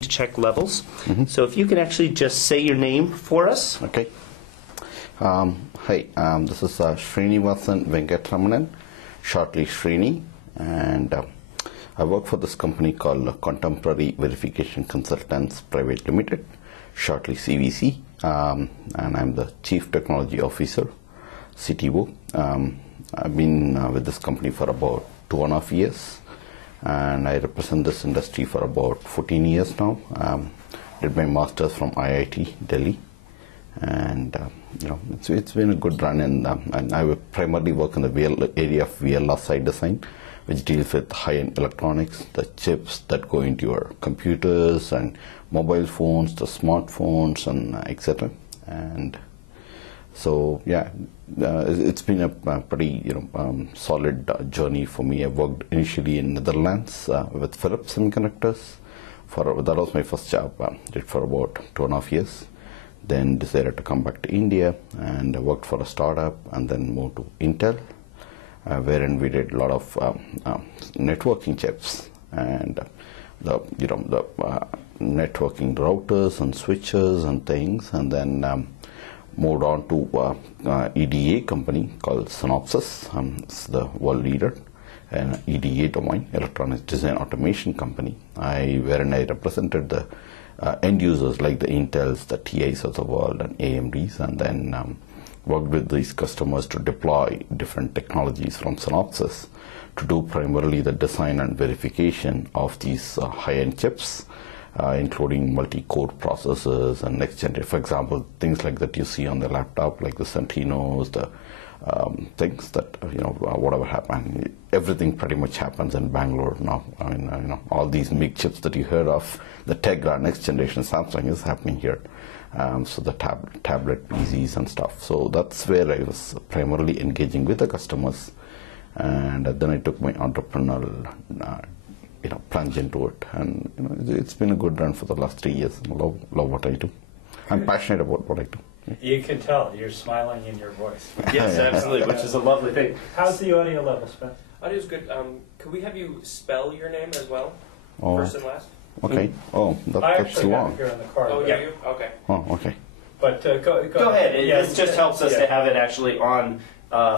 to check levels. So if you can actually just say your name for us. Okay. Hi, this is Srini-CTO-of-CVC, shortly Srini, and I work for this company called Contemporary Verification Consultants Private Limited, shortly CVC, and I'm the Chief Technology Officer, CTO. I've been with this company for about 2.5 years, and I represent this industry for about 14 years now. Did my master's from IIT Delhi, and it's been a good run. And I primarily work in the area of VLSI design, which deals with high-end electronics, the chips that go into your computers and mobile phones, the smartphones, and etc. And so, yeah, it's been a pretty solid journey for me. I worked initially in Netherlands with Philips Semiconductors. That was my first job. Did for about 2.5 years. Then decided to come back to India, and I worked for a startup, and then moved to Intel, wherein we did a lot of networking chips and the networking routers and switches and things, and then moved on to EDA company called Synopsys. It's the world leader in EDA domain, electronics design automation company. Wherein I represented the end users like the Intels, the TIs of the world, and AMDs, and then worked with these customers to deploy different technologies from Synopsys to do primarily the design and verification of these high-end chips, including multi-core processors and next-gen. For example, things like that you see on the laptop, like the Centinos, the things that whatever happened, everything pretty much happens in Bangalore now. I mean, all these big chips that you heard of, the Tegra, next generation Samsung, is happening here. So the tablet PCs and stuff. So that's where I was primarily engaging with the customers, and then I took my entrepreneurial plunge into it, and it's been a good run for the last 3 years. I love what I do. I'm passionate about what I do. You can tell. You're smiling in your voice. Yes, absolutely, which is a lovely thing. How's the audio level, Spence? Audio's good. Could we have you spell your name as well? Oh. First and last? Okay. Oh, that's long. Here on the card. Oh, yeah. Okay. Oh, okay. But go ahead. It just helps us to have it actually on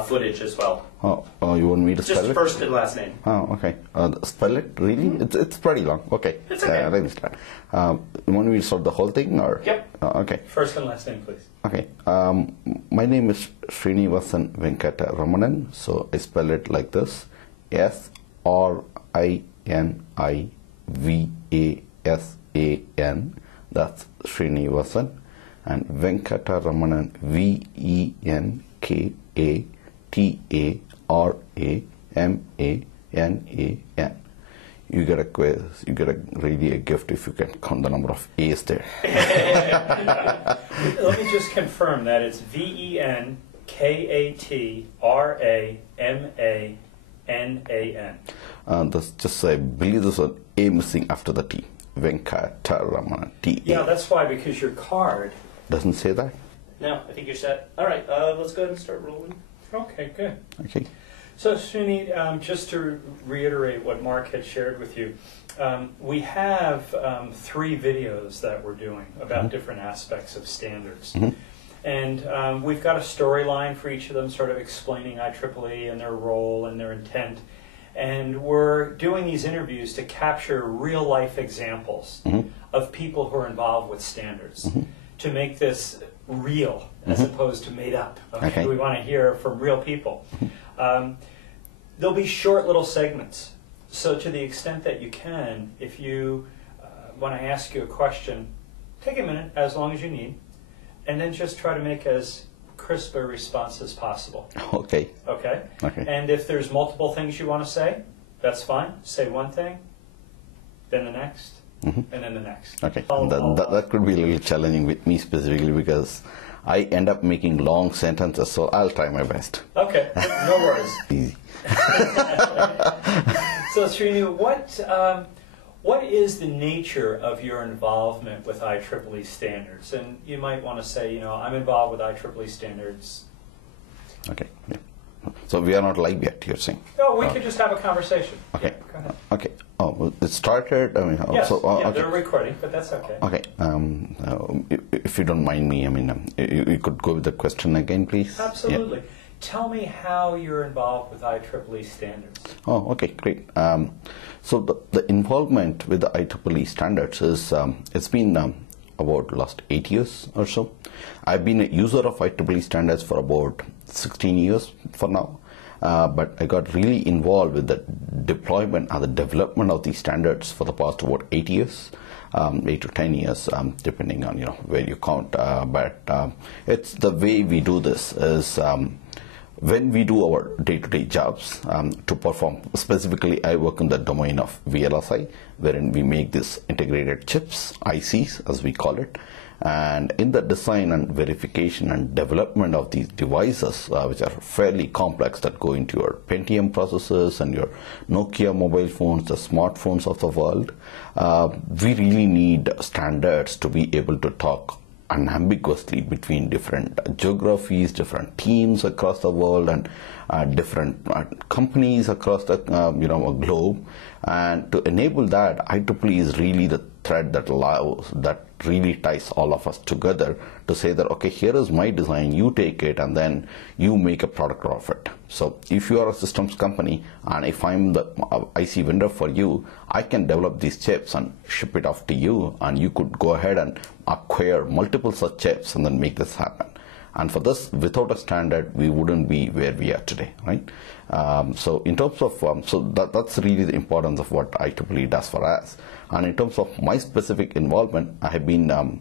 footage as well. Oh, you want me to spell it? Just first and last name. Oh, okay. Spell it? Really? It's pretty long. Okay. It's okay. Let me start. You want me to start the whole thing, or? Yep. Okay. First and last name, please. Okay. My name is Srini-CTO-of-CVC, so I spell it like this: SRINIVASAN. That's Srinivasan, and Venkataraman, VENKATARAMANAN. You get a quiz. You get really a gift if you can count the number of A's there. Let me just confirm that it's VENKATARAMANAN. That's just, I believe there's an A missing after the T. Venkataraman, T-A. Yeah, that's why, because your card doesn't say that. No, I think you're set. All right, let's go ahead and start rolling. Okay, good. Okay. So, Srini, just to reiterate what Mark had shared with you, we have 3 videos that we're doing about different aspects of standards. And we've got a storyline for each of them, sort of explaining IEEE and their role and their intent. And we're doing these interviews to capture real-life examples of people who are involved with standards, to make this real as opposed to made up. Okay? We want to hear from real people. There'll be short little segments. So to the extent that you can, if you want to ask you a question, take a minute, as long as you need, and then just try to make as crisp a response as possible. Okay. Okay? Okay. And if there's multiple things you want to say, that's fine. Say one thing, then the next, and then the next. Okay. That could be a little challenging with me specifically, because I end up making long sentences, so I'll try my best. Okay, no worries. Easy. So, Srini, what is the nature of your involvement with IEEE standards? And you might want to say, I'm involved with IEEE standards. Okay. Yeah. So we are not live yet, you're saying? No, we could just have a conversation. Okay. Yeah, ahead. Okay. Oh, well, it started. I mean, Yes, okay. they're recording, but that's okay. Okay. If you don't mind me, I mean, you could go with the question again, please. Absolutely. Tell me how you're involved with IEEE standards. Oh, okay, great. So the involvement with the IEEE standards is it's been about the last 8 years or so. I've been a user of IEEE standards for about 16 years for now. But I got really involved with the deployment and the development of these standards for the past about 8 years, 8 to 10 years, depending on where you count. But it's the way we do this is when we do our day-to-day jobs to perform. Specifically, I work in the domain of VLSI, wherein we make these integrated chips, ICs as we call it. And in the design and verification and development of these devices, which are fairly complex, that go into your Pentium processors and your Nokia mobile phones, the smartphones of the world, we really need standards to be able to talk unambiguously between different geographies, different teams across the world, and different companies across the globe. And to enable that, IEEE is really the thread that really ties all of us together to say that, okay, here is my design, you take it, and then you make a product of it. So if you are a systems company, and if I'm the IC vendor for you, I can develop these chips and ship it off to you, and you could go ahead and acquire multiple such chips and then make this happen. And for this, without a standard, we wouldn't be where we are today, right? So in terms of, that's really the importance of what IEEE does for us. And in terms of my specific involvement, I have been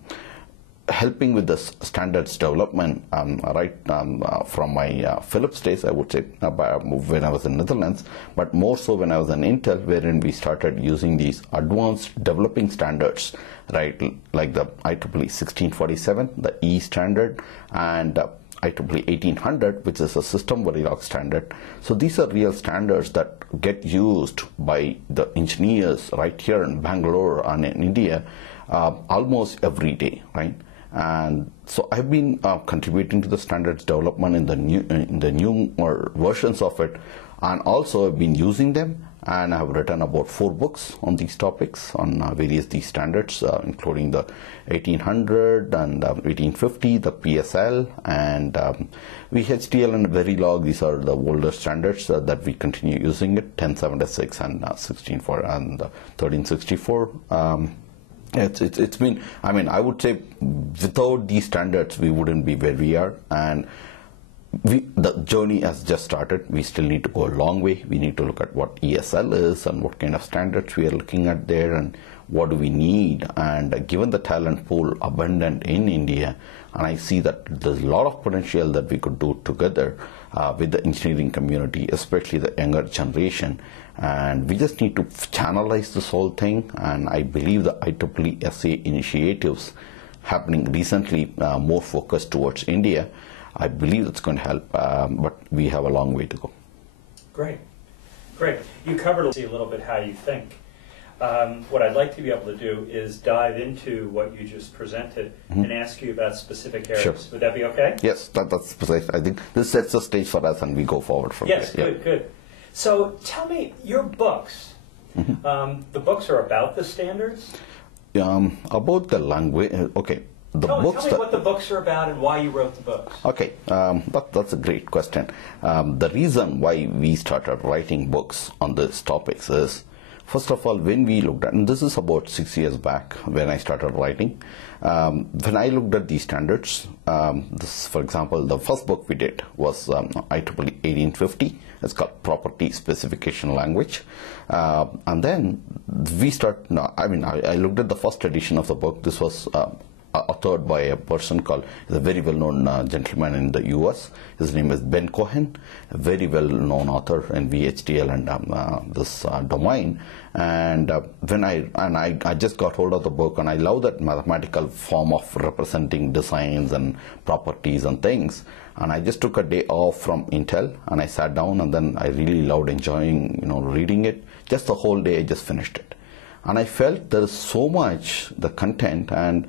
helping with this standards development from my Philips days, I would say, when I was in Netherlands, but more so when I was in Intel, wherein we started using these advanced developing standards, right, like the IEEE 1647, the E standard, and IEEE 1800, which is a system Verilog standard. So these are real standards that get used by the engineers right here in Bangalore and in India almost every day, right? And so I've been contributing to the standards development in the new versions of it, and also I've been using them, and I've written about 4 books on these topics, on various these standards, including the 1800 and 1850, the PSL, and VHDL and Verilog. These are the older standards that we continue using it, 1076 and 16.4 and 1364. It's been, I mean, I would say without these standards, we wouldn't be where we are. And the journey has just started. We still need to go a long way. We need to look at what ESL is and what kind of standards we are looking at there and what do we need. And given the talent pool abundant in India, and I see that there's a lot of potential that we could do together with the engineering community, especially the younger generation. And we just need to channelize this whole thing. And I believe the IEEE-SA initiatives happening recently, more focused towards India, I believe it's going to help, but we have a long way to go. Great, great. You covered a little bit how you think. What I'd like to be able to do is dive into what you just presented and ask you about specific areas. Sure. Would that be okay? Yes, that's precise. I think this sets the stage for us, and we go forward from there. Yes, good, good. So tell me, your books, the books are about the standards? About the language, okay. Tell me what the books are about and why you wrote the books. Okay, that's a great question. The reason why we started writing books on these topics is, first of all, when we looked at, and this is about 6 years back when I started writing, when I looked at these standards, this, for example, the first book we did was IEEE 1850. It's called Property Specification Language. And then we I looked at the first edition of the book. This was authored by a person called, he's a very well-known gentleman in the US. His name is Ben Cohen, a very well-known author in VHDL and this domain. And when I just got hold of the book, and I love that mathematical form of representing designs and properties and things. And I just took a day off from Intel, and I sat down, and then I really loved enjoying, reading it. Just the whole day, I just finished it. And I felt there is so much, the content, and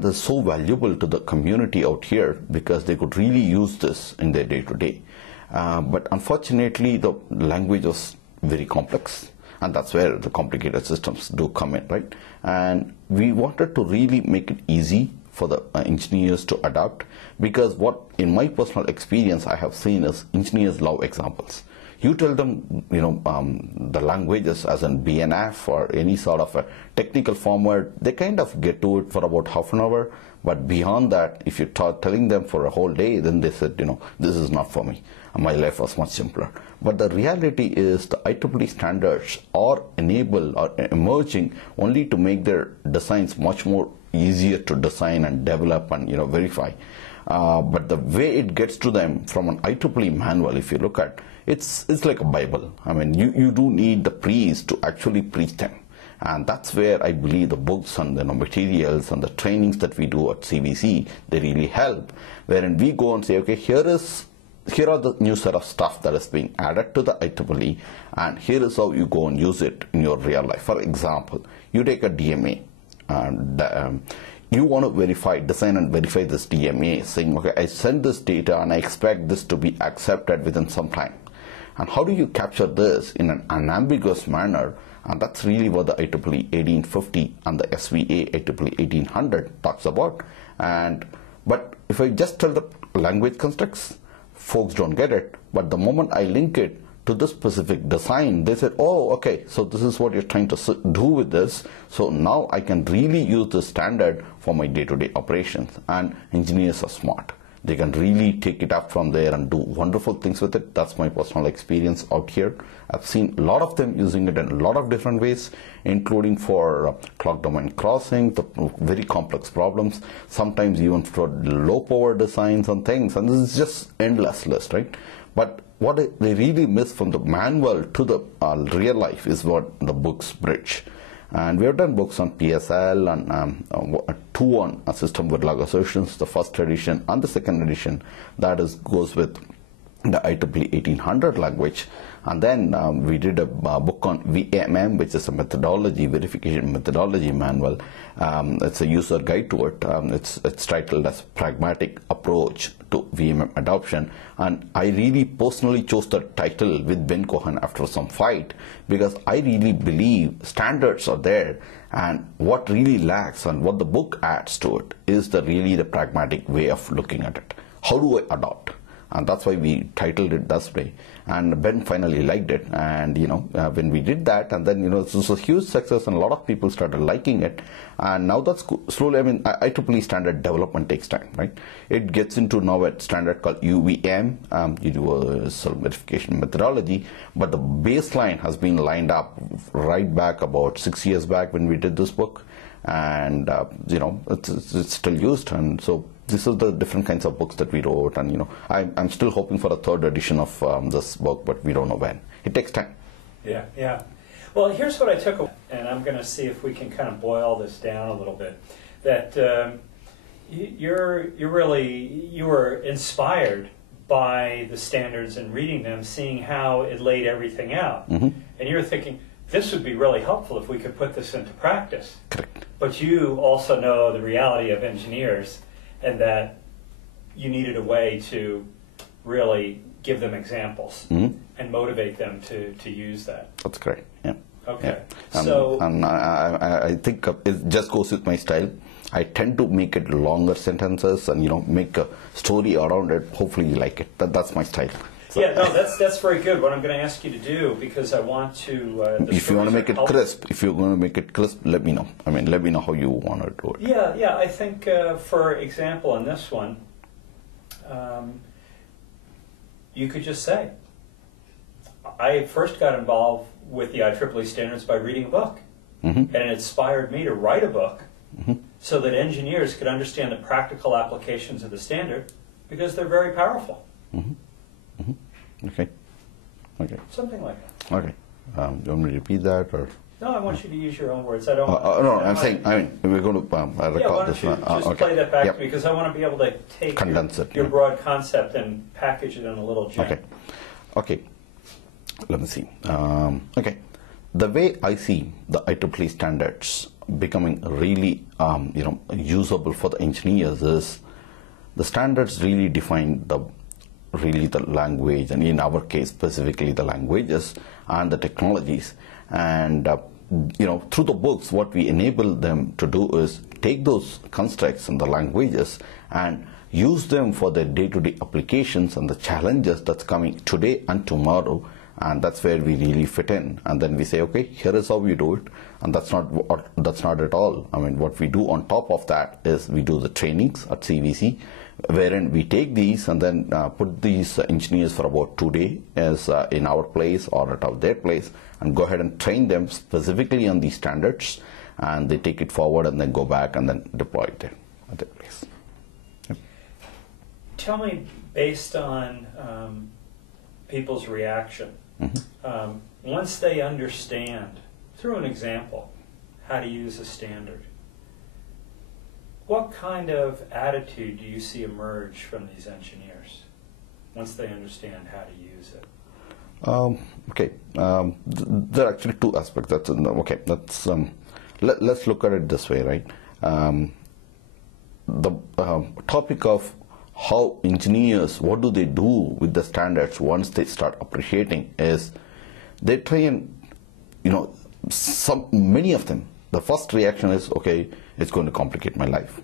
they're so valuable to the community out here because they could really use this in their day-to-day. But unfortunately, the language was very complex. And that's where the complicated systems do come in, right? And we wanted to really make it easy for the engineers to adapt, because what in my personal experience I have seen is engineers love examples. You tell them, the languages as in BNF or any sort of a technical format, they kind of get to it for about half an hour. But beyond that, if you start telling them for a whole day, then they said, this is not for me. My life was much simpler. But the reality is the IEEE standards are enabled or emerging only to make their designs much more easier to design and develop and verify. But the way it gets to them from an IEEE manual, if you look at, it's like a Bible. I mean, you do need the priest to actually preach them. And that's where I believe the books and the materials and the trainings that we do at CVC, they really help. Wherein we go and say, okay, here are the new set of stuff that is being added to the IEEE, and here is how you go and use it in your real life. For example, you take a DMA, and you want to design and verify this DMA, saying, okay, I send this data and I expect this to be accepted within some time. And how do you capture this in an unambiguous manner? And that's really what the IEEE 1850 and the SVA IEEE 1800 talks about. But if I just tell the language constructs, folks don't get it. But the moment I link it to this specific design, they said, oh, okay, so this is what you're trying to do with this. So now I can really use this standard for my day-to-day operations. And engineers are smart. They can really take it up from there and do wonderful things with it. That's my personal experience out here. I've seen a lot of them using it in a lot of different ways, including for clock domain crossing, the very complex problems, sometimes even for low power designs and things. And this is just endless list, right? But what they really miss from the manual to the real life is what the books bridge. And we have done books on PSL and two on a system with log assertions, the first edition and the second edition. That goes with the IEEE 1800 language. And then we did a book on VMM, which is a methodology, verification methodology manual. It's a user guide to it. It's titled as Pragmatic Approach to VMM Adoption. And I really personally chose the title with Ben Cohen after some fight, because I really believe standards are there, and what really lacks and what the book adds to it is really the pragmatic way of looking at it. How do I adopt? And that's why we titled it this way. And Ben finally liked it. And, when we did that, and then, this was a huge success and a lot of people started liking it. And now that's slowly, IEEE standard development takes time, right? It gets into now a standard called UVM, Universal Verification Methodology. But the baseline has been lined up right back about 6 years back when we did this book. And, it's still used. And so these are the different kinds of books that we wrote, and I'm still hoping for a third edition of this book, but we don't know when. It takes time. Yeah. Well, here's what I took away, and I'm going to see if we can kind of boil this down a little bit. That you were inspired by the standards and reading them, seeing how it laid everything out, and you're thinking, this would be really helpful if we could put this into practice. Correct. But you also know the reality of engineers, and that you needed a way to really give them examples and motivate them to use that. That's correct. Yeah. Okay. Yeah. So I think it just goes with my style. I tend to make it longer sentences and make a story around it. Hopefully you like it. That's my style. So. Yeah, no, that's very good. What I'm going to ask you to do, because I want to. If you want to make it crisp, let me know. Let me know how you want to do it. Yeah. I think, for example, in this one, you could just say, I first got involved with the IEEE standards by reading a book, and it inspired me to write a book so that engineers could understand the practical applications of the standard, because they're very powerful. Okay. Something like that. Okay. Do you want me to repeat that, or? No, I want you to use your own words. I don't. No, I'm saying. We're going to record this. Why don't you just play that back to me, because I want to be able to take your broad concept and package it in a little gem. Okay. Let me see. Okay. The way I see the IEEE standards becoming really, usable for the engineers is the standards really define the language, and in our case specifically the languages and the technologies, And through the books, what we enable them to do is take those constructs and the languages and use them for their day-to-day applications and the challenges that's coming today and tomorrow. And that's where we really fit in. And then we say, okay, here is how we do it. And that's not at all. I mean, what we do on top of that is we do the trainings at CVC, wherein we take these and then put these engineers for about 2 days in our place or at their place, and go ahead and train them specifically on these standards, and they take it forward and then go back and then deploy it there at their place. Yep. Tell me, based on people's reaction, once they understand, through an example, how to use a standard, what kind of attitude do you see emerge from these engineers once they understand how to use it? There are actually two aspects. Let's look at it this way, right? The topic of how engineers, what do they do with the standards once they start appreciating is they try and, many of them, the first reaction is, okay, it's going to complicate my life.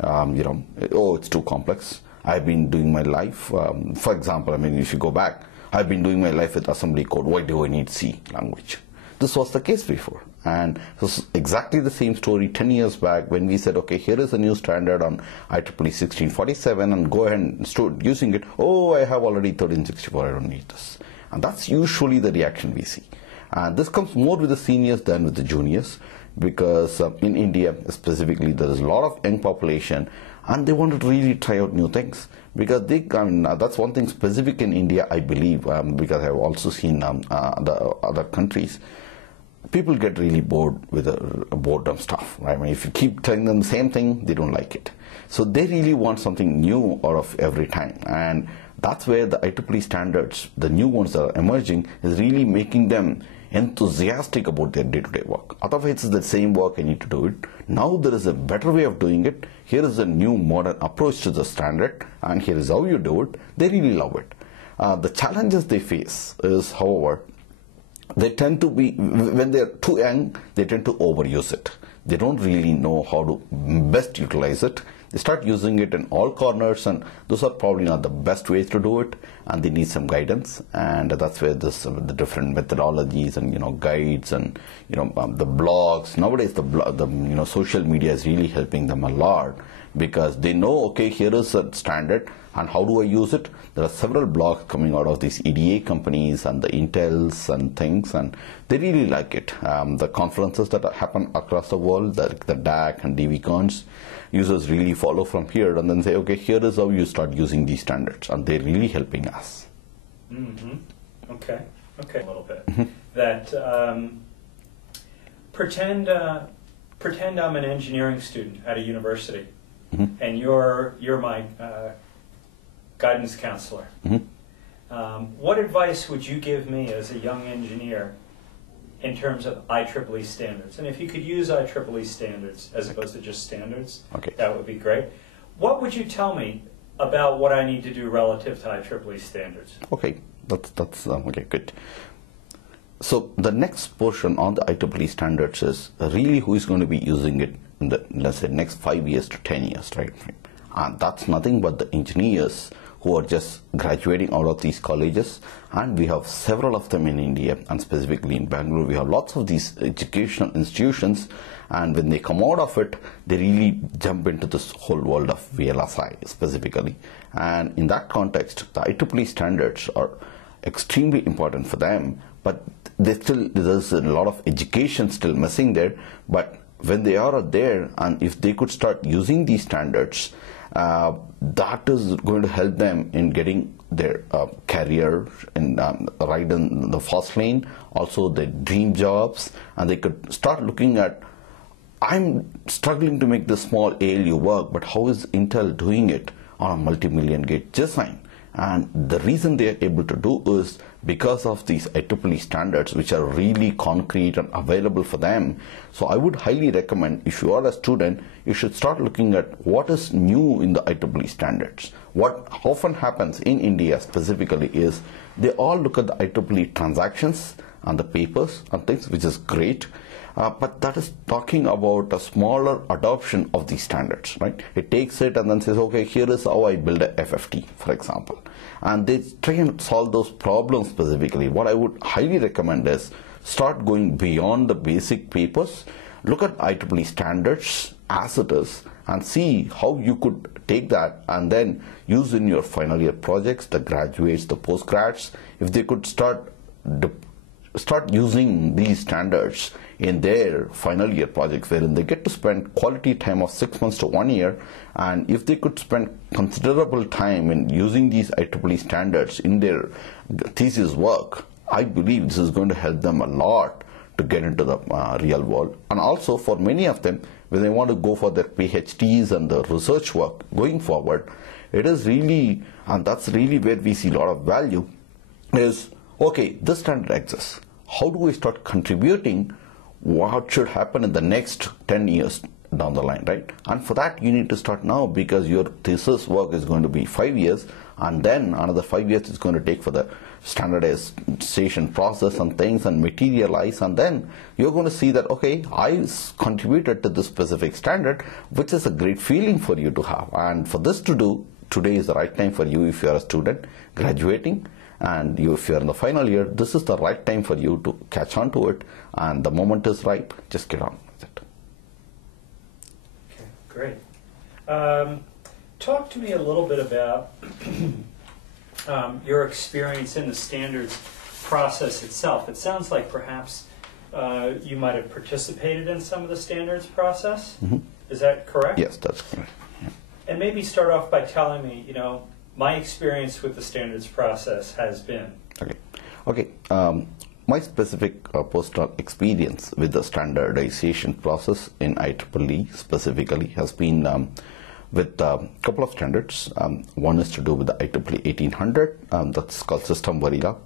It's too complex. I've been doing my life, for example, if you go back, I've been doing my life with assembly code. Why do I need C language? This was the case before. And this was exactly the same story 10 years back when we said, okay, here is a new standard on IEEE-SA-interviews-Srini-CTO-of-CVC, and go ahead and start using it. Oh, I have already 1364, I don't need this. And that's usually the reaction we see. And this comes more with the seniors than with the juniors, because in India specifically, there is a lot of young population, and they want to really try out new things. Because that's one thing specific in India, I believe, because I've also seen the other countries. People get really bored with boredom stuff, right? If you keep telling them the same thing, they don't like it. So they really want something new out of every time. And that's where the IEEE standards, the new ones that are emerging, is really making them enthusiastic about their day-to-day work. Otherwise, it's the same work, I need to do it. Now there is a better way of doing it. Here is a new modern approach to the standard, and here is how you do it. They really love it. The challenges they face is, however, they tend to be, when they're too young, they tend to overuse it. They don't really know how to best utilize it. They start using it in all corners, and those are probably not the best ways to do it, and they need some guidance. And that's where the different methodologies and guides and the blogs nowadays, the social media is really helping them a lot, because they know, okay, here is a standard, and how do I use it? There are several blogs coming out of these EDA companies and the Intels and things, and they really like it. The conferences that happen across the world, the DAC and DVCons, users really follow from here and then say, okay, here is how you start using these standards, and they're really helping us. Okay, a little bit. That pretend I'm an engineering student at a university, and you're my guidance counselor. What advice would you give me as a young engineer in terms of IEEE standards? And if you could use IEEE standards as opposed to just standards, that would be great. What would you tell me about what I need to do relative to IEEE standards? Okay, that's okay, good. So the next portion on the IEEE standards is really who is going to be using it in the, let's say, next 5 years to 10 years, right? And that's nothing but the engineers who are just graduating out of these colleges, and we have several of them in India, and specifically in Bangalore we have lots of these educational institutions, and when they come out of it, they really jump into this whole world of VLSI specifically. And in that context, the IEEE standards are extremely important for them, but there's a lot of education still missing there. But when they are there, and if they could start using these standards, that is going to help them in getting their career and right in the fast lane, also their dream jobs, and they could start looking at, I'm struggling to make this small ALU work, but how is Intel doing it on a multi-million gate design? And the reason they are able to do is because of these IEEE standards, which are really concrete and available for them. So I would highly recommend, if you are a student, you should start looking at what is new in the IEEE standards. What often happens in India specifically is they all look at the IEEE transactions and the papers and things, which is great. But that is talking about a smaller adoption of these standards, right? It takes it and then says, okay, here is how I build a FFT, for example. And they try and solve those problems specifically. What I would highly recommend is start going beyond the basic papers, look at IEEE standards as it is, and see how you could take that and then use in your final year projects, the graduates, the postgrads, if they could start using these standards in their final year projects, wherein they get to spend quality time of 6 months to 1 year. And if they could spend considerable time in using these IEEE standards in their thesis work, I believe this is going to help them a lot to get into the real world. And also for many of them, when they want to go for their PhDs and the research work going forward, it is really, and that's really where we see a lot of value, is, okay, this standard exists. How do we start contributing what should happen in the next 10 years down the line, right? And for that, you need to start now, because your thesis work is going to be 5 years, and then another 5 years it's going to take for the standardization process and things and materialize, and then you're going to see that, okay, I contributed to this specific standard, which is a great feeling for you to have. And for this to do, today is the right time for you if you're a student graduating, and if you're in the final year, this is the right time for you to catch on to it, and the moment is ripe, just get on with it. Okay, great. Talk to me a little bit about your experience in the standards process itself. It sounds like perhaps you might have participated in some of the standards process. Mm-hmm. Is that correct? Yes, that's correct. Yeah. And maybe start off by telling me, my experience with the standards process has been. Okay. My specific personal experience with the standardization process in IEEE specifically has been with a couple of standards. One is to do with the IEEE 1800, that's called System Verilog,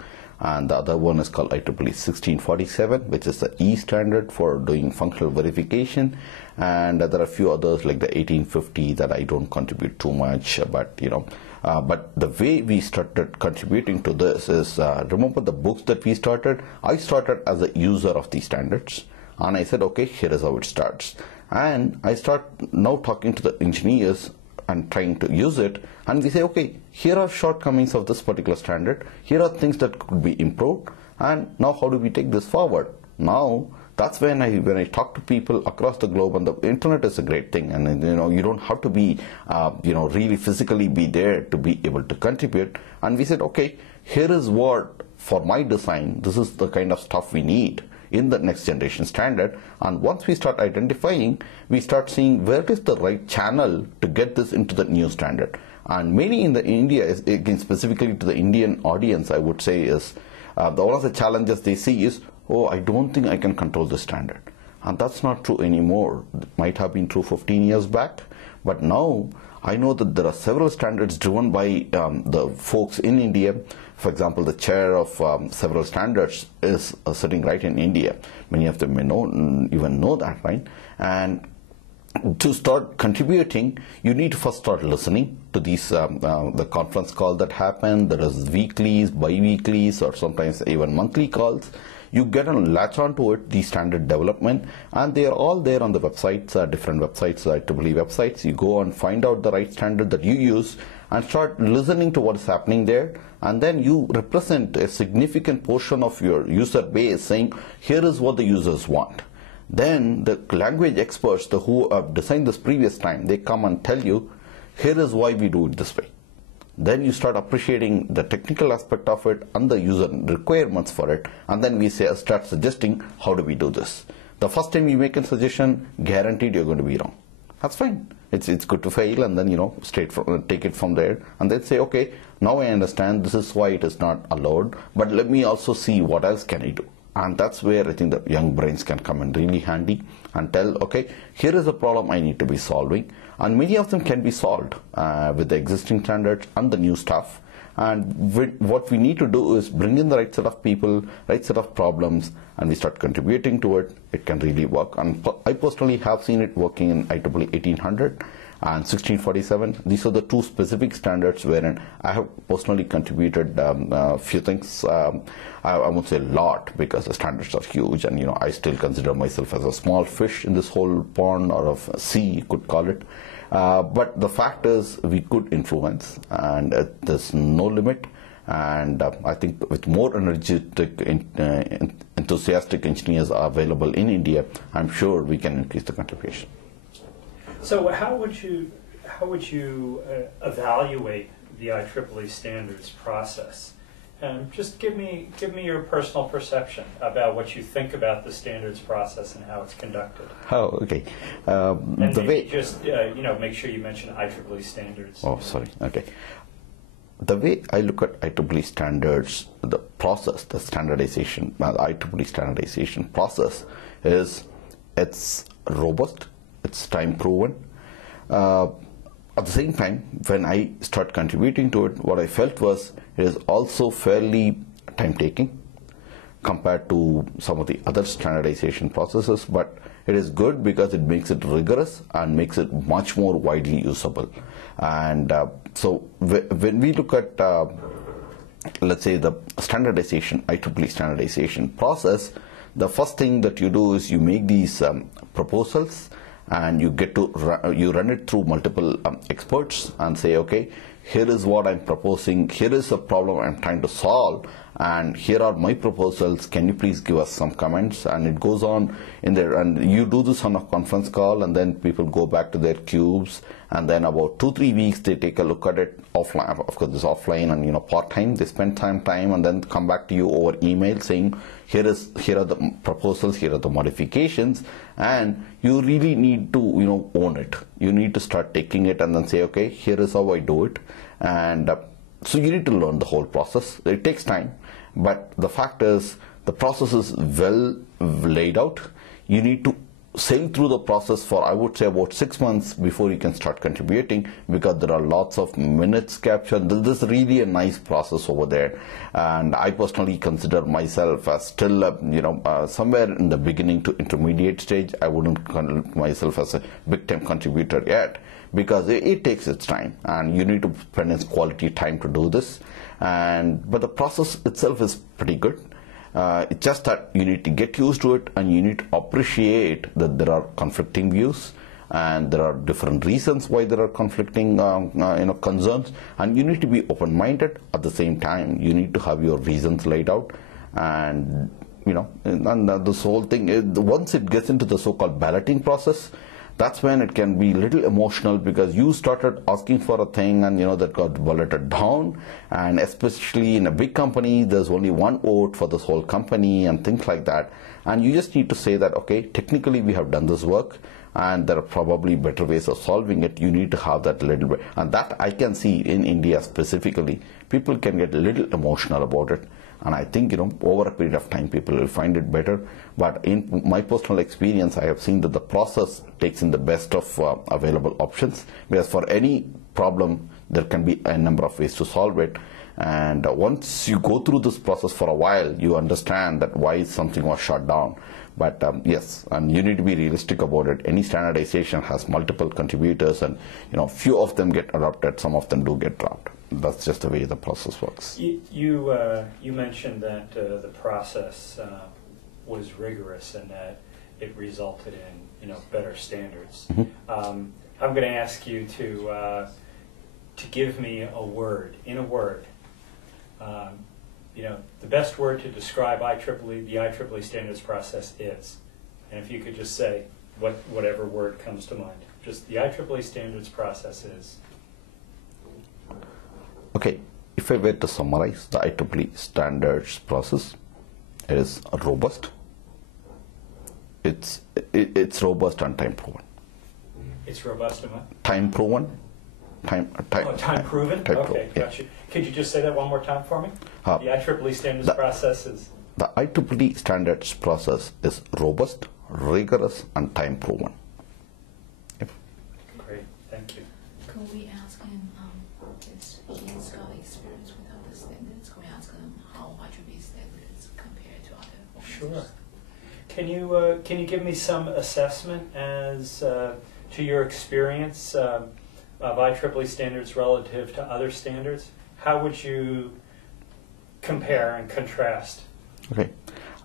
and the other one is called IEEE 1647, which is the E standard for doing functional verification. And there are a few others like the 1850 that I don't contribute too much, but but the way we started contributing to this is, remember the books that we started? I started as a user of these standards, and I said, okay, here is how it starts. And I start now talking to the engineers and trying to use it, and we say, okay, here are shortcomings of this particular standard, here are things that could be improved, and now how do we take this forward? Now, that's when I talk to people across the globe, and the internet is a great thing, and you don't have to be really physically be there to be able to contribute. And we said, okay, here is what for my design, this is the kind of stuff we need in the next generation standard. And once we start identifying, we start seeing where is the right channel to get this into the new standard. And many in the India, again specifically to the Indian audience, I would say is one of the challenges they see is, oh, I don't think I can control the standard. And that's not true anymore. It might have been true 15 years back, but now I know that there are several standards driven by the folks in India. For example, the chair of several standards is sitting right in India. Many of them may even know that, right? And to start contributing, you need to first start listening to these the conference call that happen. There is weeklies, bi-weeklies, or sometimes even monthly calls. You get and latch onto it, the standard development, and they are all there on the websites, different websites, IEEE websites. You go and find out the right standard that you use and start listening to what is happening there, and then you represent a significant portion of your user base saying, here is what the users want. Then the language experts, who have designed this previous time, they come and tell you, here is why we do it this way. Then you start appreciating the technical aspect of it and the user requirements for it, and then we start suggesting, how do we do this? The first time you make a suggestion, guaranteed you're going to be wrong. That's fine. It's good to fail, and then take it from there, and then say, okay, now I understand this is why it is not allowed, but let me also see what else can I do. And that's where I think the young brains can come in really handy and tell, okay, here is a problem I need to be solving. And many of them can be solved with the existing standards and the new stuff. And what we need to do is bring in the right set of people, right set of problems, and we start contributing to it, it can really work. And I personally have seen it working in IEEE 1800 and 1647. These are the two specific standards wherein I have personally contributed a few things. I won't say a lot because the standards are huge, and I still consider myself as a small fish in this whole pond, or of sea, you could call it. But the fact is, we could influence, and there's no limit. And I think with more energetic, enthusiastic engineers are available in India, I'm sure we can increase the contribution. So how would you evaluate the IEEE standards process? Just give me your personal perception about what you think about the standards process and how it's conducted. Oh, okay. And maybe just make sure you mention IEEE standards. Oh, sorry. Okay. The way I look at IEEE standards, the process, the standardization, the IEEE standardization process is, it's robust, it's time proven. At the same time, when I start contributing to it, what I felt was it is also fairly time taking compared to some of the other standardization processes, but it is good because it makes it rigorous and makes it much more widely usable. And so when we look at, let's say, the standardization, IEEE standardization process, the first thing that you do is you make these proposals, and you get to run it through multiple experts and say, okay, here is what I'm proposing, here is a problem I'm trying to solve, and here are my proposals, can you please give us some comments? And it goes on in there, and you do this on a conference call, and then people go back to their cubes, and then about 2-3 weeks they take a look at it offline. Of course, it's offline and part-time, they spend time, and then come back to you over email saying, here are the proposals, here are the modifications, and you really need to own it. You need to start taking it and then say, okay, here is how I do it. And so you need to learn the whole process. It takes time, but the fact is the process is well laid out. You need to sail through the process for, I would say, about 6 months before you can start contributing, because there are lots of minutes captured. This is really a nice process over there, and I personally consider myself as still somewhere in the beginning to intermediate stage. I wouldn't consider myself as a big time contributor yet, because it takes its time, and you need to spend its quality time to do this. But the process itself is pretty good. It's just that you need to get used to it, and you need to appreciate that there are conflicting views, and there are different reasons why there are conflicting concerns, and you need to be open-minded. At the same time, you need to have your reasons laid out, and this whole thing, once it gets into the so-called balloting process, that's when it can be a little emotional, because you started asking for a thing and that got balloted down, and especially in a big company there's only one vote for this whole company and things like that, and you just need to say that, okay, technically we have done this work and there are probably better ways of solving it. You need to have that little bit, and that I can see in India specifically, people can get a little emotional about it. And I think, over a period of time, people will find it better. But in my personal experience, I have seen that the process takes in the best of available options. Because for any problem, there can be a number of ways to solve it. And once you go through this process for a while, you understand that why something was shut down. But yes, and you need to be realistic about it. Any standardization has multiple contributors, and few of them get adopted, some of them do get dropped. That's just the way the process works. You mentioned that the process was rigorous and that it resulted in better standards. Mm-hmm. I'm going to ask you to give me a word. The best word to describe the IEEE standards process is, and if you could just say whatever word comes to mind. Just the IEEE standards process is. Okay, if I were to summarize the IEEE standards process, it is robust. It's robust and time proven. It's robust and what? Time proven. Time proven? Time okay, proven, gotcha. Could you just say that one more time for me? The IEEE standards process is? The IEEE standards process is robust, rigorous, and time proven. Yep. Great, thank you. Could we ask him, if he's got experience with other standards, could we ask him how IEEE standards compare to other organizations? Sure. Can you give me some assessment as to your experience of IEEE standards relative to other standards? How would you compare and contrast? Okay.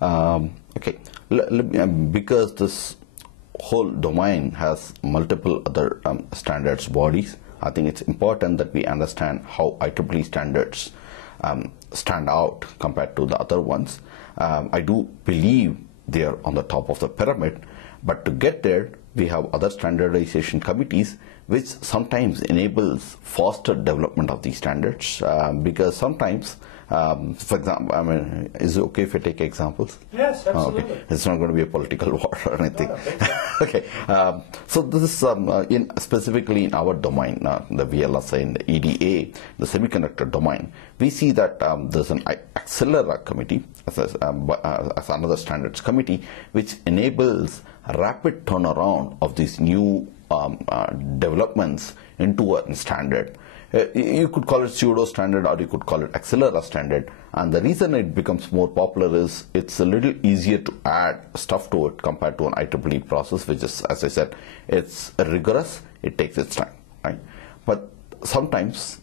Okay. Because this whole domain has multiple other standards bodies, I think it's important that we understand how IEEE standards stand out compared to the other ones. I do believe they are on the top of the pyramid, but to get there, we have other standardization committees which sometimes enables faster development of these standards because sometimes, for example, I mean, is it okay if I take examples? Yes, absolutely. Okay. It's not going to be a political war or anything. No, I think so. Okay. So this is specifically in our domain, the VLSI and the EDA, the semiconductor domain. We see that there's an Accelera committee as another standards committee, which enables a rapid turnaround of these new developments into a standard. You could call it pseudo standard or you could call it Accelera standard, and the reason it becomes more popular is it's a little easier to add stuff to it compared to an IEEE process, which is, as I said, it's rigorous, it takes its time, right? But sometimes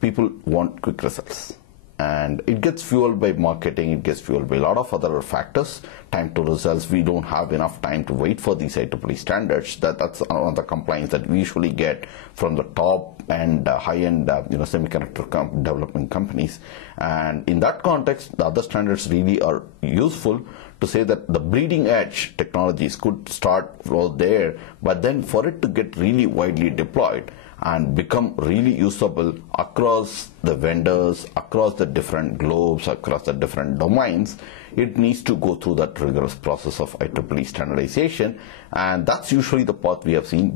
people want quick results, and it gets fueled by marketing, it gets fueled by a lot of other factors. Time to results, we don't have enough time to wait for these IEEE standards. That's one of the complaints that we usually get from the top and high-end semiconductor development companies. And in that context, the other standards really are useful to say that the bleeding edge technologies could start there, but then for it to get really widely deployed and become really usable across the vendors, across the different globes, across the different domains, it needs to go through that rigorous process of IEEE standardization, and that's usually the path we have seen.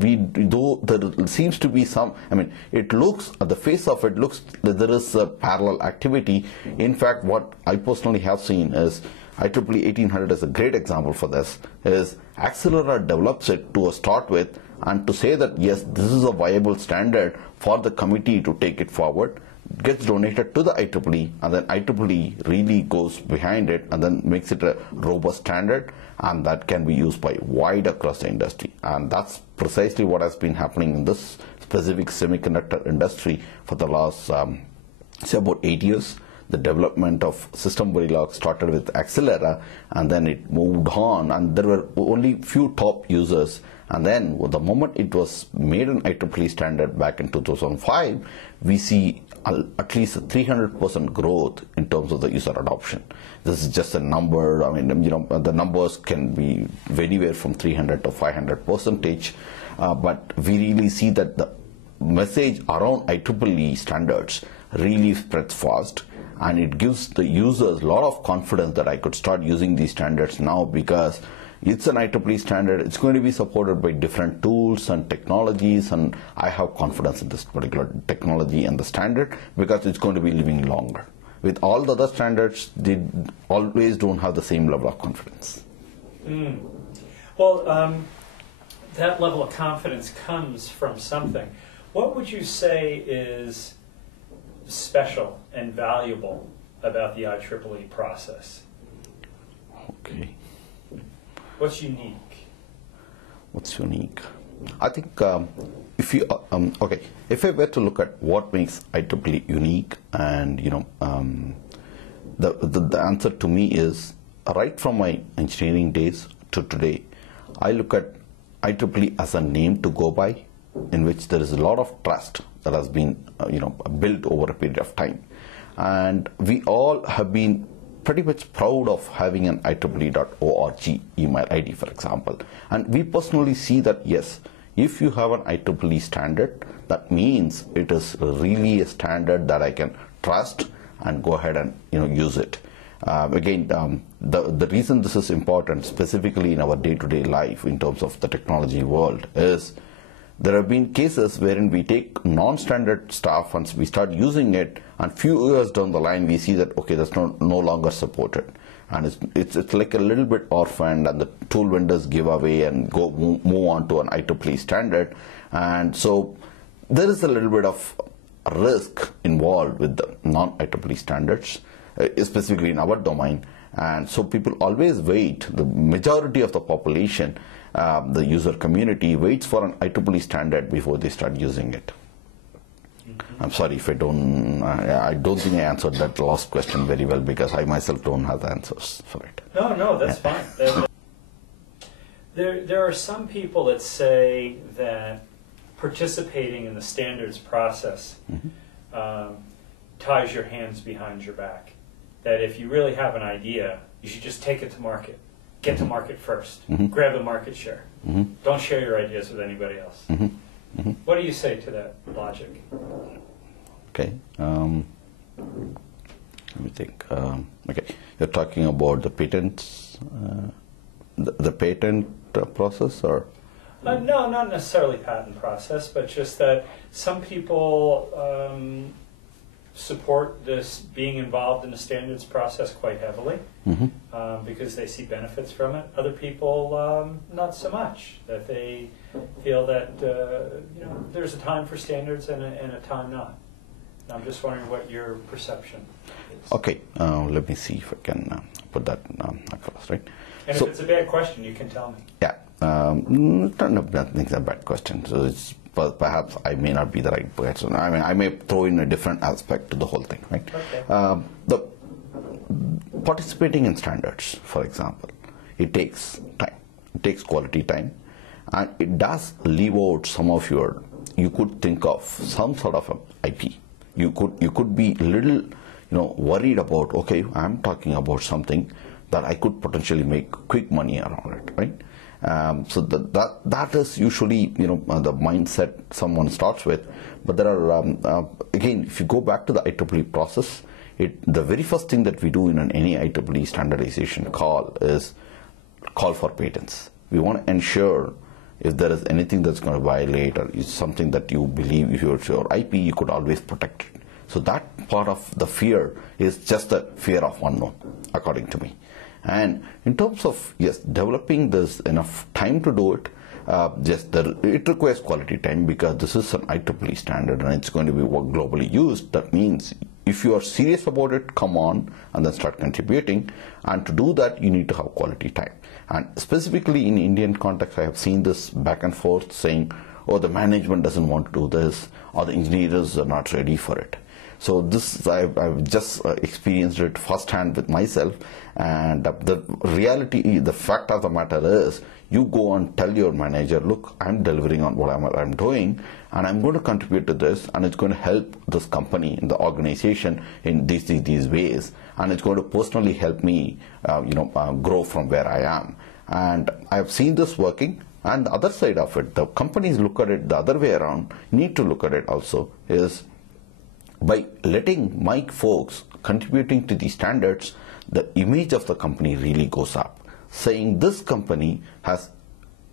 Though there seems to be some, I mean, it looks, at the face of it, looks that there is a parallel activity. In fact, what I personally have seen is IEEE 1800 is a great example for this, is Accelera develops it to start with, and to say that yes, this is a viable standard for the committee to take it forward, gets donated to the IEEE, and then IEEE really goes behind it and then makes it a robust standard, and that can be used by wide across the industry. And that's precisely what has been happening in this specific semiconductor industry for the last say about 8 years. The development of system Verilog started with Accelera, and then it moved on, and there were only few top users. And then the moment it was made an IEEE standard back in 2005, we see at least a 300% growth in terms of the user adoption. This is just a number. I mean, the numbers can be anywhere from 300 to 500%, but we really see that the message around IEEE standards really spreads fast, and it gives the users a lot of confidence that I could start using these standards now because it's an IEEE standard, it's going to be supported by different tools and technologies, and I have confidence in this particular technology and the standard because it's going to be living longer. With all the other standards, they always don't have the same level of confidence. Well, that level of confidence comes from something. What would you say is special and valuable about the IEEE process? Okay. What's unique? What's unique? I think if you if I were to look at what makes IEEE unique, and the answer to me is right from my engineering days to today, I look at IEEE as a name to go by, in which there is a lot of trust that has been built over a period of time, and we all have been pretty much proud of having an IEEE.org email ID, for example. And we personally see that, yes, if you have an IEEE standard, that means it is really a standard that I can trust and go ahead and use it. The reason this is important, specifically in our day-to-day life in terms of the technology world, is there have been cases wherein we take non-standard stuff and we start using it, and few years down the line we see that okay, that's no longer supported, and it's like a little bit orphaned, and the tool vendors give away and move on to an IEEE standard, and so there is a little bit of risk involved with the non-IEEE standards, specifically in our domain. And so people always wait, the majority of the population, the user community waits for an IEEE standard before they start using it. I'm sorry if I don't think I answered that last question very well, because I myself don't have the answers for it. No, that's fine. There are some people that say that participating in the standards process ties your hands behind your back. That if you really have an idea, you should just take it to market. Get to market first. Grab the market share. Don't share your ideas with anybody else. What do you say to that logic? Okay. Let me think. Okay, you're talking about the patents, the patent process, or? No, not necessarily patent process, but just that some people support this being involved in the standards process quite heavily because they see benefits from it. Other people, not so much. That they feel that there's a time for standards and a time not. I'm just wondering what your perception is. Okay, let me see if I can put that across, right? And so, if it's a bad question, you can tell me. Yeah, nothing's a bad question. So it's perhaps I may not be the right person. I mean, I may throw in a different aspect to the whole thing, right? Okay. The participating in standards, for example, it takes time. It takes quality time, and it does leave out some of your. You could think of some sort of a IP. You could be a little, worried about. Okay, I'm talking about something that I could potentially make quick money around it, right? So that is usually the mindset someone starts with. But there are again, if you go back to the IEEE process, the very first thing that we do in any IEEE standardization call is call for patents. We want to ensure if there is anything that's going to violate or is something that you believe if you're your IP, you could always protect it. So that part of the fear is just the fear of unknown, according to me. And in terms of, yes, developing this enough time to do it, it requires quality time because this is an IEEE standard and it's going to be globally used. That means if you are serious about it, come on and then start contributing. And to do that, you need to have quality time. And specifically in Indian context, I have seen this back and forth saying, oh, the management doesn't want to do this, or the engineers are not ready for it. So this, I've just experienced it firsthand with myself, and the reality, the fact of the matter is, you go and tell your manager, look, I'm delivering on what I'm doing, and I'm going to contribute to this, and it's going to help this company, the organization in these ways, and it's going to personally help me, grow from where I am. And I've seen this working. And the other side of it, the companies look at it the other way around, need to look at it also, is by letting my folks contributing to these standards, the image of the company really goes up. Saying this company has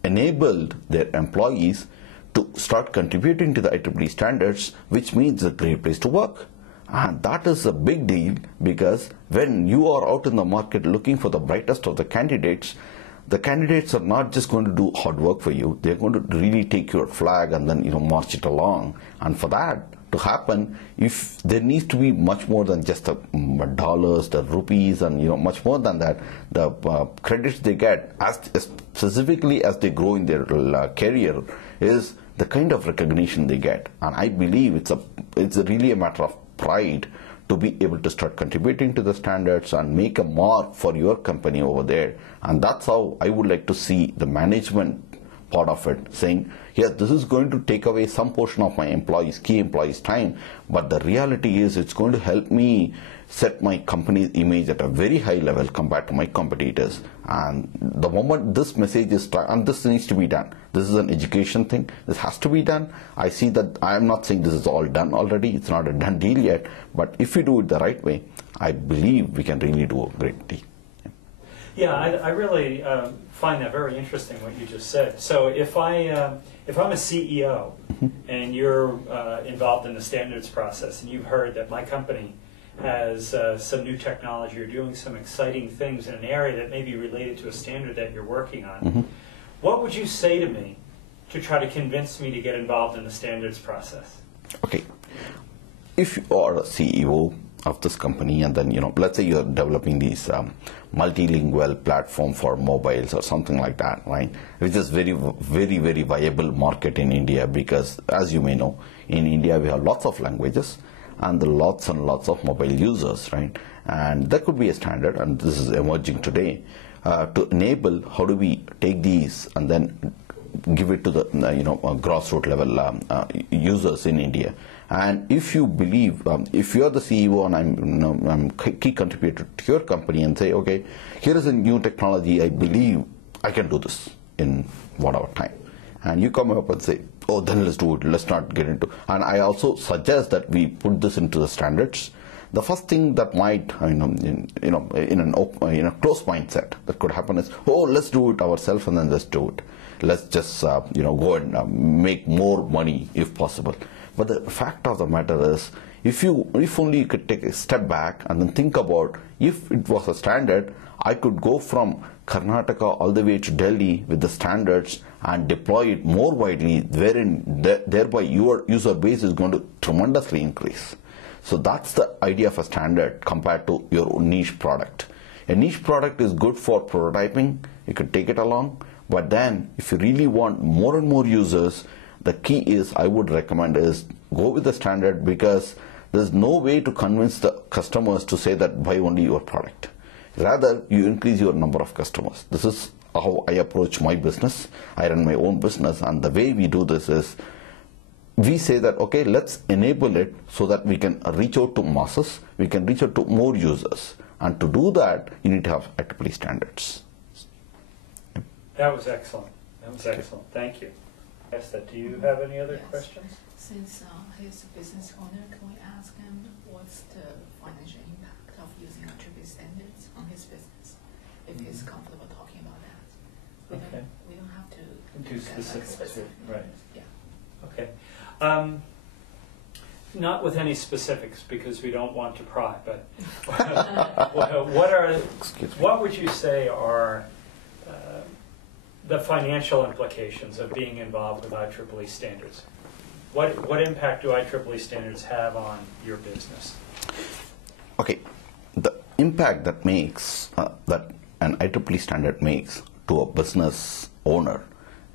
enabled their employees to start contributing to the IEEE standards, which means a great place to work. And that is a big deal because when you are out in the market looking for the brightest of the candidates are not just going to do hard work for you. They're going to really take your flag and then march it along. And for that to happen, if there needs to be much more than just the dollars, the rupees, and much more than that, the credits they get as specifically as they grow in their career is the kind of recognition they get. And I believe it's really a matter of pride to be able to start contributing to the standards and make a mark for your company over there. And that's how I would like to see the management part of it, saying, yes, this is going to take away some portion of my key employees' time, but the reality is it's going to help me set my company's image at a very high level compared to my competitors. And the moment this message is and this needs to be done. This is an education thing. This has to be done. I see that I'm not saying this is all done already. It's not a done deal yet. But if we do it the right way, I believe we can really do a great deal. Yeah, I really find that very interesting what you just said. So if I'm a CEO and you're involved in the standards process and you've heard that my company has some new technology or doing some exciting things in an area that may be related to a standard that you're working on, what would you say to me to try to convince me to get involved in the standards process? Okay. If you are a CEO of this company, and then let's say you're developing these multilingual platform for mobiles or something like that, right? Which is very, very, very viable market in India, because as you may know, in India we have lots of languages and lots and lots of mobile users, right? And that could be a standard, and this is emerging today to enable how do we take these and then give it to the grassroots level users in India. And if you believe, if you're the CEO and I'm key contributor to your company and say, okay, here is a new technology, I believe I can do this in whatever time, and you come up and say, oh, then let's do it, let's not get into. And I also suggest that we put this into the standards. The first thing that might, in a closed mindset that could happen is, oh, let's do it ourselves and then let's do it. Let's just go and make more money if possible. But the fact of the matter is, if only you could take a step back and then think about, if it was a standard, I could go from Karnataka all the way to Delhi with the standards and deploy it more widely, wherein thereby your user base is going to tremendously increase. So that's the idea of a standard compared to your niche product. A niche product is good for prototyping, you could take it along, but then if you really want more and more users, the key is, I would recommend, is go with the standard, because there's no way to convince the customers to say that buy only your product. Rather, you increase your number of customers. This is how I approach my business. I run my own business, and the way we do this is, we say that, okay, let's enable it so that we can reach out to masses, we can reach out to more users. And to do that, you need to have IEEE standards. That was excellent. That was excellent. Thank you. Esther, do you have any other questions? Since he's a business owner, can we ask him what's the financial impact of using IEEE standards on his business? If he's comfortable talking about that. We don't have to Do specifics, right? Yeah. Okay. Not with any specifics, because we don't want to pry, but what would you say are the financial implications of being involved with IEEE standards? What impact do IEEE standards have on your business? Okay, the impact that makes that an IEEE standard makes to a business owner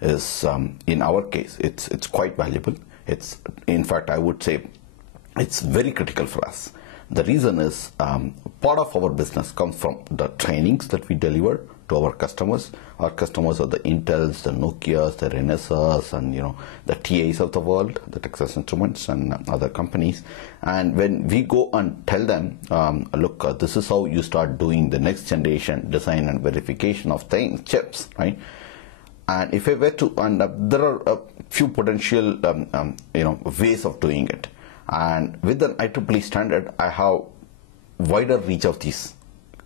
is, in our case, it's quite valuable. It's, in fact, I would say it's very critical for us. The reason is, part of our business comes from the trainings that we deliver to our customers. Our customers are the Intels, the Nokias, the Renesas, and the TAs of the world, the Texas Instruments and other companies. And when we go and tell them, look, this is how you start doing the next generation design and verification of things, chips, right? And if I were to, and there are a few potential, ways of doing it. And with an IEEE standard, I have wider reach of these,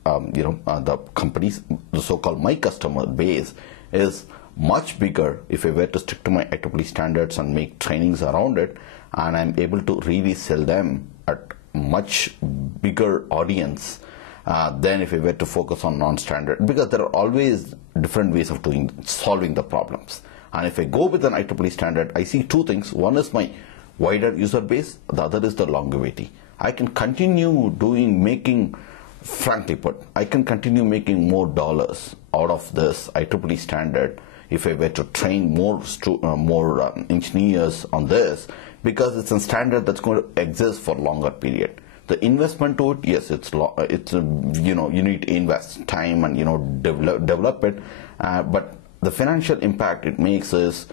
the companies, the so-called my customer base is much bigger if I were to stick to my IEEE standards and make trainings around it, and I'm able to really sell them at much bigger audience than if I were to focus on non-standard, because there are always different ways of solving the problems. And if I go with an IEEE standard, I see two things. One is my wider user base, the other is the longevity. I can continue frankly put, I can continue making more dollars out of this IEEE standard if I were to train more engineers on this, because it's a standard that's going to exist for a longer period. The investment to it, yes, you need to invest time and develop it, but the financial impact it makes is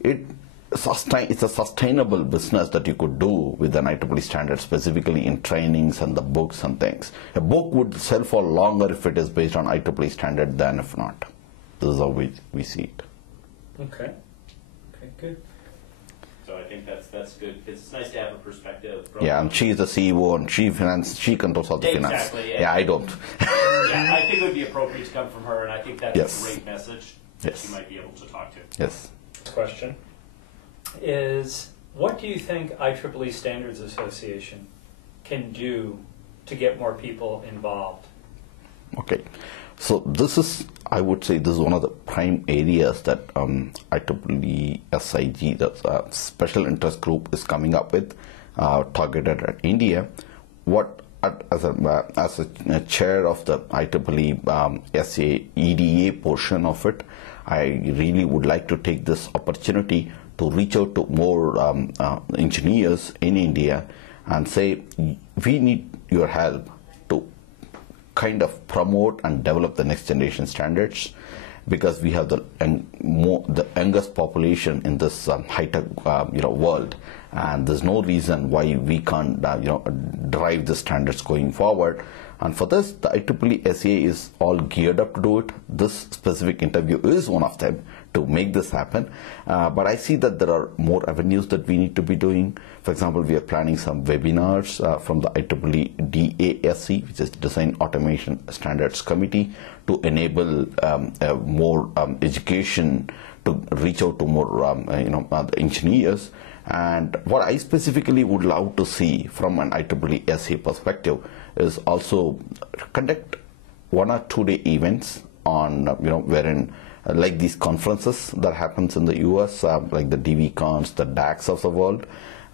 it's a sustainable business that you could do with an IEEE standard, specifically in trainings and the books and things. A book would sell for longer if it is based on IEEE standard than if not. This is how we see it. Okay. Okay, good. So I think that's good. It's nice to have a perspective. Yeah, and she's the CEO and she controls all the finance. Exactly. Yeah, I don't. Yeah, I think it would be appropriate to come from her, and I think that's Yes. a great message that she might be able to talk to. Yes. Question is, what do you think IEEE Standards Association can do to get more people involved? Okay, so this is, I would say, this is one of the prime areas that IEEE-SIG, the special interest group, is coming up with, targeted at India. What as a chair of the IEEE-SA-EDA portion of it, I really would like to take this opportunity to reach out to more engineers in India and say, we need your help to kind of promote and develop the next generation standards, because we have the youngest population in this high-tech world, and there's no reason why we can't drive the standards going forward. And for this, the IEEE-SA is all geared up to do it. This specific interview is one of them to make this happen. But I see that there are more avenues that we need to be doing. For example, we are planning some webinars from the IEEE-DASC, which is Design Automation Standards Committee, to enable more education to reach out to more engineers. And what I specifically would love to see from an IEEE-SA perspective is also conduct 1 or 2 day events on wherein like these conferences that happens in the US, like the DVCons, the DACs of the world.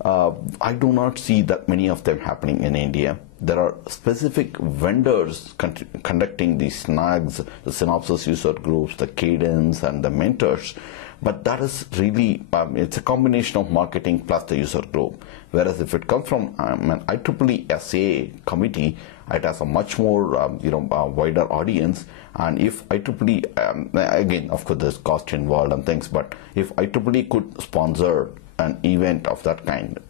I do not see that many of them happening in India. There are specific vendors conducting these snags, the synopsis user groups, the cadence, and the mentors. But that is really, it's a combination of marketing plus the user group. Whereas if it comes from an IEEE-SA committee, it has a much more wider audience. And if IEEE, again, of course, there's cost involved and things, but if IEEE could sponsor an event of that kind,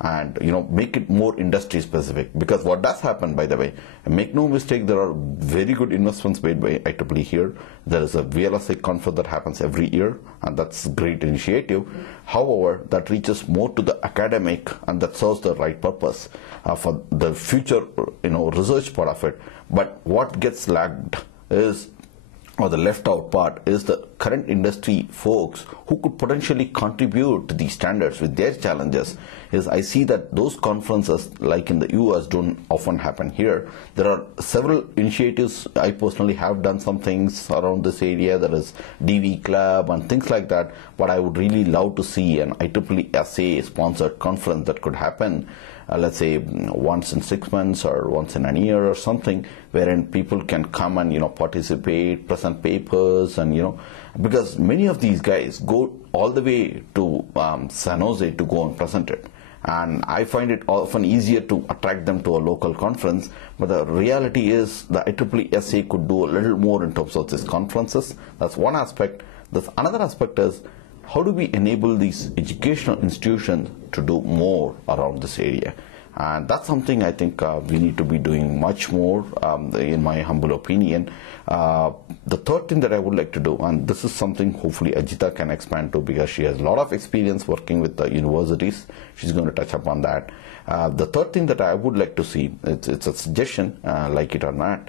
and make it more industry specific, because what does happen, by the way, and make no mistake, there are very good investments made by IEEE here. There is a VLSI conference that happens every year, and that's a great initiative. However, that reaches more to the academic, and that serves the right purpose for the future research part of it. But what gets lagged is, or the left out part, is the current industry folks who could potentially contribute to these standards with their challenges. Is I see that those conferences, like in the US, don't often happen here. There are several initiatives. I personally have done some things around this area. There is DV Club and things like that. But I would really love to see an IEEE-SA sponsored conference that could happen, let's say once in 6 months or once in a year or something, wherein people can come and participate, present papers, and because many of these guys go all the way to San Jose to go and present it. And I find it often easier to attract them to a local conference. But the reality is the IEEE-SA could do a little more in terms of these conferences. That's one aspect. The another aspect is, how do we enable these educational institutions to do more around this area? And that's something I think we need to be doing much more, in my humble opinion. The third thing that I would like to do, and this is something hopefully Ajita can expand to, because she has a lot of experience working with the universities. She's going to touch upon that. The third thing that I would like to see, it's a suggestion, like it or not.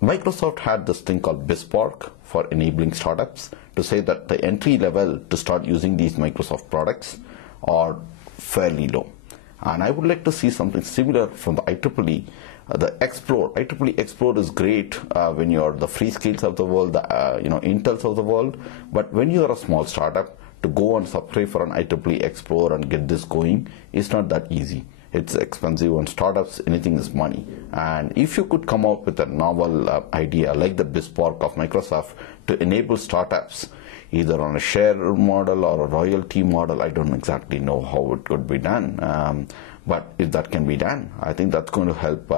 Microsoft had this thing called BizSpark for enabling startups, to say that the entry level to start using these Microsoft products are fairly low. And I would like to see something similar from the IEEE. The Explore, IEEE Explore is great when you're the Freescales of the world, the Intels of the world. But when you are a small startup, to go and subscribe for an IEEE Explore and get this going is not that easy. It's expensive on startups. Anything is money. And if you could come up with a novel idea like the BizSpark of Microsoft to enable startups, either on a share model or a royalty model, I don't exactly know how it could be done. But if that can be done, I think that's going to help,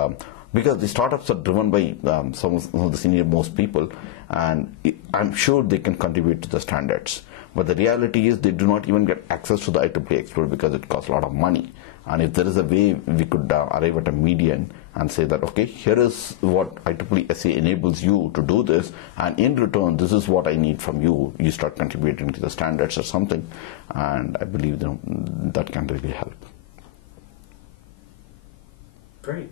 because the startups are driven by some of the senior most people, and I'm sure they can contribute to the standards. But the reality is they do not even get access to the IEEE Explorer because it costs a lot of money. And if there is a way we could arrive at a median and say that, okay, here is what IEEE-SA enables you to do this, and in return, this is what I need from you. You start contributing to the standards or something, and I believe that can really help. Great.